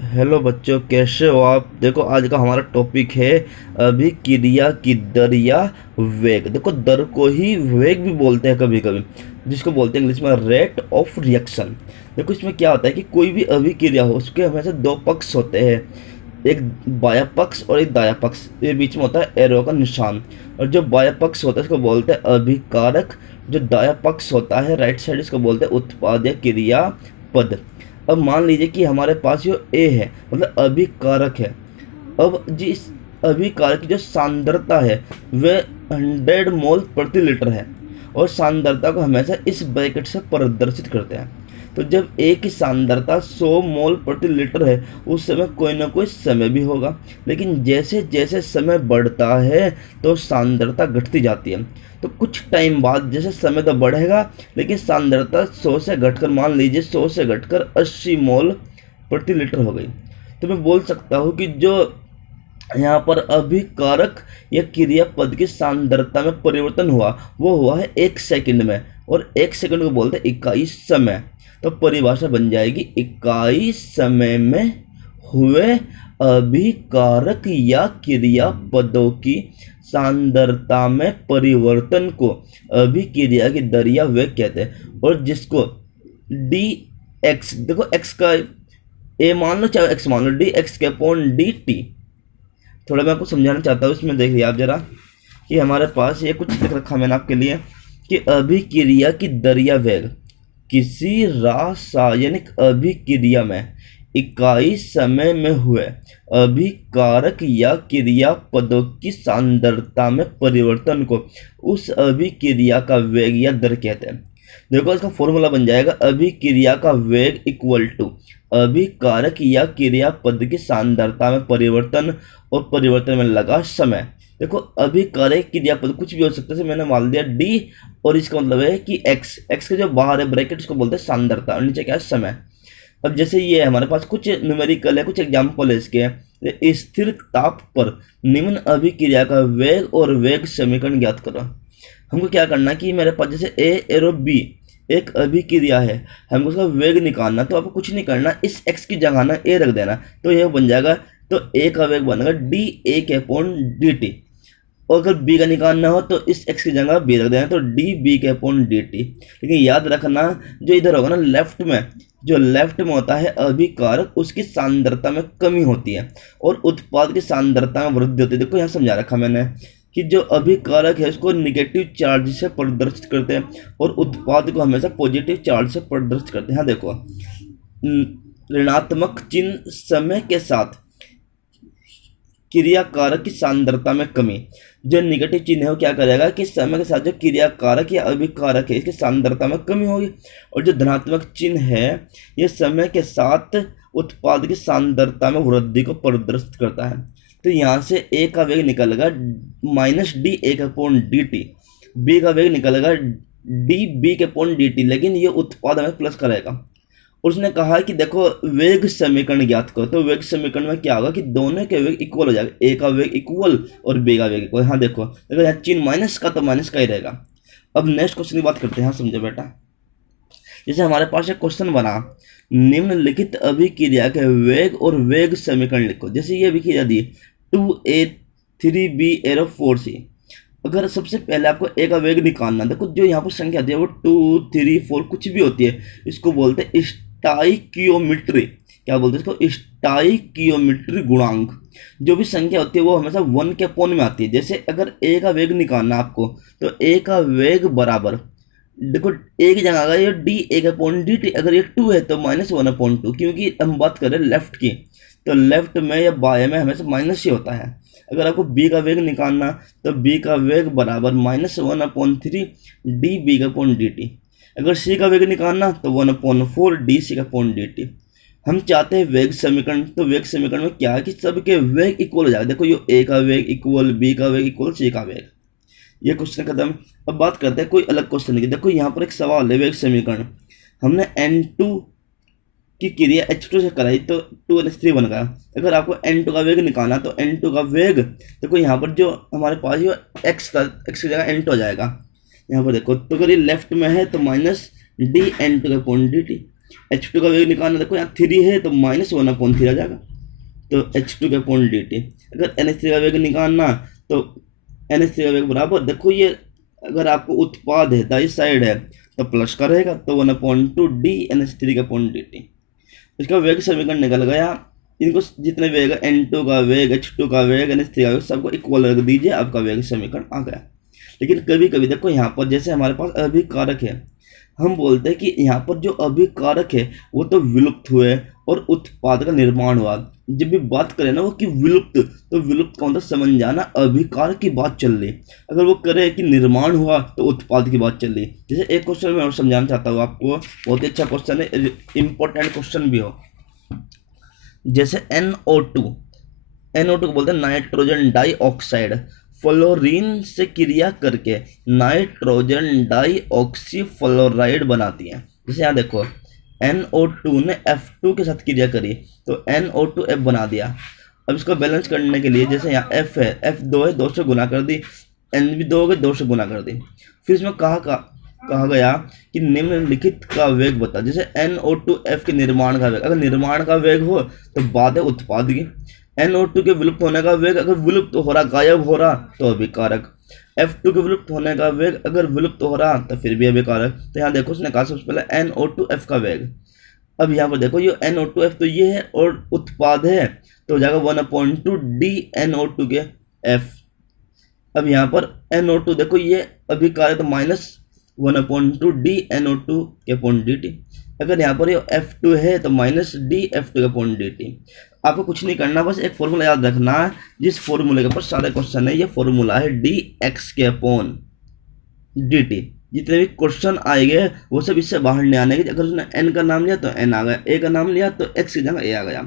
Hello बच्चों, कैसे हो आप। देखो आज का हमारा टॉपिक है अभिक्रिया की दर या वेग। देखो दर को ही वेग भी बोलते हैं कभी कभी, जिसको बोलते हैं इंग्लिश में रेट ऑफ रिएक्शन। देखो इसमें क्या होता है कि कोई भी अभिक्रिया हो उसके हमेशा दो पक्ष होते हैं, एक बाह्य पक्ष और एक दाह्य पक्ष। ये बीच में होता है एरो का निशान। और जो बाह्य पक्ष होता है इसको बोलते हैं अभिकारक, जो दाह्य पक्ष होता है राइट साइड इसको बोलते हैं उत्पाद या क्रिया पद। अब मान लीजिए कि हमारे पास जो ए है मतलब अभिकारक है। अब जिस अभिकारक की जो सांद्रता है वह 100 मोल प्रति लीटर है, और सांद्रता को हमेशा इस ब्रैकेट से प्रदर्शित करते हैं। तो जब ए की सांद्रता 100 मोल प्रति लीटर है उस समय कोई ना कोई समय भी होगा, लेकिन जैसे जैसे समय बढ़ता है तो सांद्रता घटती जाती है। तो कुछ टाइम बाद जैसे समय तो बढ़ेगा लेकिन सांद्रता 100 से घटकर, मान लीजिए 100 से घटकर 80 मोल प्रति लीटर हो गई। तो मैं बोल सकता हूँ कि जो यहाँ पर अभिकारक या क्रियापद की सांद्रता में परिवर्तन हुआ वो हुआ है 1 सेकंड में, और 1 सेकंड को बोलते हैं इकाई समय। तो परिभाषा बन जाएगी इकाई समय में हुए अभिकारक या क्रियापदों की सांद्रता में परिवर्तन को अभिक्रिया की दर या वेग कहते हैं। और जिसको डी एक्स, देखो एक्स का ए मान लो चाहे एक्स मान लो, डी एक्स के अपॉन डी टी। थोड़ा मैं आपको समझाना चाहता हूँ, इसमें देखिए आप जरा कि हमारे पास ये कुछ लिख रखा मैंने आपके लिए कि अभिक्रिया की दर या वेग किसी रासायनिक अभिक्रिया में इकाई समय में हुए अभिकारक या क्रियापदों की सांद्रता में परिवर्तन को उस अभिक्रिया का वेग या दर कहते हैं। देखो इसका फॉर्मूला बन जाएगा अभिक्रिया का वेग इक्वल टू अभिकारक या क्रियापद की सांद्रता में परिवर्तन और परिवर्तन में लगा समय। देखो अभिकारक क्रियापद कुछ भी हो सकता है, मैंने मान लिया डी, और इसका मतलब है कि एक्स, एक्स के जो बाहर है ब्रैकेट उसको बोलते हैं सांद्रता और नीचे क्या है समय। अब जैसे ये हमारे पास कुछ न्यूमेरिकल है, कुछ एग्जाम्पल है इसके। स्थिर ताप पर निम्न अभिक्रिया का वेग और वेग समीकरण ज्ञात करो। हमको क्या करना कि मेरे पास जैसे ए एरो बी एक अभिक्रिया है, हमको उसका वेग निकालना। तो आपको कुछ नहीं करना, इस एक्स की जगह ना ए रख देना, तो यह बन जाएगा। तो ए का वेग बनेगा डी ए के अपॉन डी टी। और अगर बी का निकालना हो तो इस एक्स की जगह बी रख देना, तो डी बी के अपॉन डी टी। लेकिन याद रखना जो इधर होगा ना लेफ्ट में, जो लेफ्ट में होता है अभिकारक उसकी सांद्रता में कमी होती है और उत्पाद की सांद्रता में वृद्धि होती है। देखो यहाँ समझा रखा मैंने कि जो अभिकारक है उसको निगेटिव चार्ज से प्रदर्शित करते हैं और उत्पाद को हमेशा पॉजिटिव चार्ज से प्रदर्शित करते हैं। हाँ देखो, ऋणात्मक चिन्ह समय के साथ क्रियाकारक की सांद्रता में कमी। जो निगेटिव चिन्ह है वो क्या करेगा कि समय के साथ जो क्रियाकारक या अभिकारक है इसकी सांद्रता में कमी होगी, और जो धनात्मक चिन्ह है ये समय के साथ उत्पाद की सांद्रता में वृद्धि को प्रदर्शित करता है। तो यहाँ से ए का वेग निकलेगा माइनस डी ए के अपॉन डी टी, बी का वेग निकलेगा डी बी के अपॉन डी टी, लेकिन ये उत्पाद हमें प्लस करेगा। और उसने कहा कि देखो वेग समीकरण ज्ञात करो। तो वेग समीकरण में क्या होगा कि दोनों के वेग इक्वल हो जाएगा, ए का वेग इक्वल और बी का वेग इक्वल। हाँ देखो देखो यहाँ चिन्ह माइनस का तो माइनस का ही रहेगा। अब नेक्स्ट क्वेश्चन की बात करते हैं। हाँ समझो बेटा, जैसे हमारे पास एक क्वेश्चन बना, निम्नलिखित अभिक्रिया के वेग और वेग समीकरण लिखो। जैसे ये अभिक्रिया दी 2a 3b एरो 4c। अगर सबसे पहले आपको ए का वेग निकालना, देखो जो यहाँ पर संख्या आती है वो 2 3 4 कुछ भी होती है, इसको बोलते हैं स्टाइकियोमेट्री। क्या बोलते हैं इसको? स्टाइकियोमेट्री गुणांक। जो भी संख्या होती है वो हमेशा 1 के अपॉन में आती है। जैसे अगर ए का वेग निकालना आपको, तो ए का वेग बराबर, देखो ए की जगह अगर ये डी ए के अपॉन डी टी, अगर ये 2 है तो -1/2, क्योंकि हम बात करें लेफ्ट की, तो लेफ्ट में या बाएं में हमेशा माइनस ही होता है। अगर आपको बी का वेग निकालना तो बी का वेग बराबर -1/3 डी बी का अपॉन डी टी। अगर सी का वेग निकालना तो 1/4 डी सी का अपॉन डी टी। हम चाहते हैं वेग समीकरण, तो वेग समीकरण में क्या है कि सबके वेग इक्वल हो जाएगा। देखो ये ए का वेग इक्वल, बी का वेग इक्वल, सी का वेग। ये क्वेश्चन खत्म। अब बात करते हैं कोई अलग क्वेश्चन की। देखो यहाँ पर एक सवाल है, वेग समीकरण हमने N2 की क्रिया H2 से कराई तो 2N3 बन गया। अगर आपको N2 का वेग निकालना तो N2 का वेग, देखो यहाँ पर जो हमारे पास ये x की जगह N2 हो जाएगा। यहाँ पर देखो तो अगर ये लेफ्ट में है तो माइनस डी N2 का अपॉन डी टी, H2 का वेग निकालना, देखो यहाँ 3 है तो -1/3 आ जाएगा, तो H2 के अपॉन dt। अगर NH3 का वेग निकालना तो NH3 का वेग बराबर, देखो ये अगर आपको उत्पाद है दाई साइड है तो प्लस का रहेगा, तो 1/2 d NH3 के अपॉन dt। इसका वेग समीकरण निकल गया। इनको जितने वेग है, N2 का वेग, H2 का वेग, NH3 का वेग, सबको इक्वल रख दीजिए, आपका वेग समीकरण आ गया। लेकिन कभी कभी देखो यहाँ पर जैसे हमारे पास अभिकारक है, हम बोलते हैं कि यहाँ पर जो अभिकारक है वो तो विलुप्त हुए और उत्पाद का निर्माण हुआ। जब भी बात करें ना वो कि विलुप्त, तो विलुप्त का मतलब समझ जाना अभिकारक की बात चल रही। अगर वो करे कि निर्माण हुआ तो उत्पाद की बात चल रही। जैसे एक क्वेश्चन मैं और समझाना चाहता हूँ आपको, बहुत ही अच्छा क्वेश्चन है, इंपॉर्टेंट क्वेश्चन भी हो। जैसे NO2 को बोलते हैं नाइट्रोजन डाइऑक्साइड, फ्लोरीन से क्रिया करके नाइट्रोजन डाइऑक्सी फ्लोराइड बनाती है। जैसे यहाँ देखो NO2 ने F2 के साथ क्रिया करी तो NO2F बना दिया। अब इसको बैलेंस करने के लिए जैसे यहाँ F है, F2 है, 2 से गुना कर दी, N भी 2 हो गए, 2 से गुना कर दी। फिर इसमें कहा गया कि निम्नलिखित का वेग बता। जैसे NO2F के निर्माण का वेग, अगर निर्माण का वेग हो तो बात है उत्पाद की। NO2 के विलुप्त होने का वेग, अगर विलुप्त हो रहा, गायब हो रहा, तो अभिकारक। F2 के विलुप्त होने का वेग अगर विलुप्त हो रहा तो फिर भी अभिकारक। तो यहाँ देखो उसने कहा सबसे पहले NO2F का वेग। अब यहाँ पर देखो ये NO2F तो ये है और उत्पाद है, तो हो जाएगा 1/2 d NO2 के F। अब यहाँ पर NO2 देखो ये अभिकारक, तो -1/2 d NO2 के अपॉन dt। अगर यहाँ पर ये F2 है तो -d F2 के अपॉन dt। आपको कुछ नहीं करना, बस एक फॉर्मूला याद रखना है, जिस फॉर्मूले के ऊपर सारे क्वेश्चन है। ये फॉर्मूला है dx के अपॉन dt। जितने भी क्वेश्चन आएंगे वो सब इससे बाहर नहीं आने के। अगर उसने n का नाम लिया तो n आ गया, a का नाम लिया तो x की जगह a आ गया।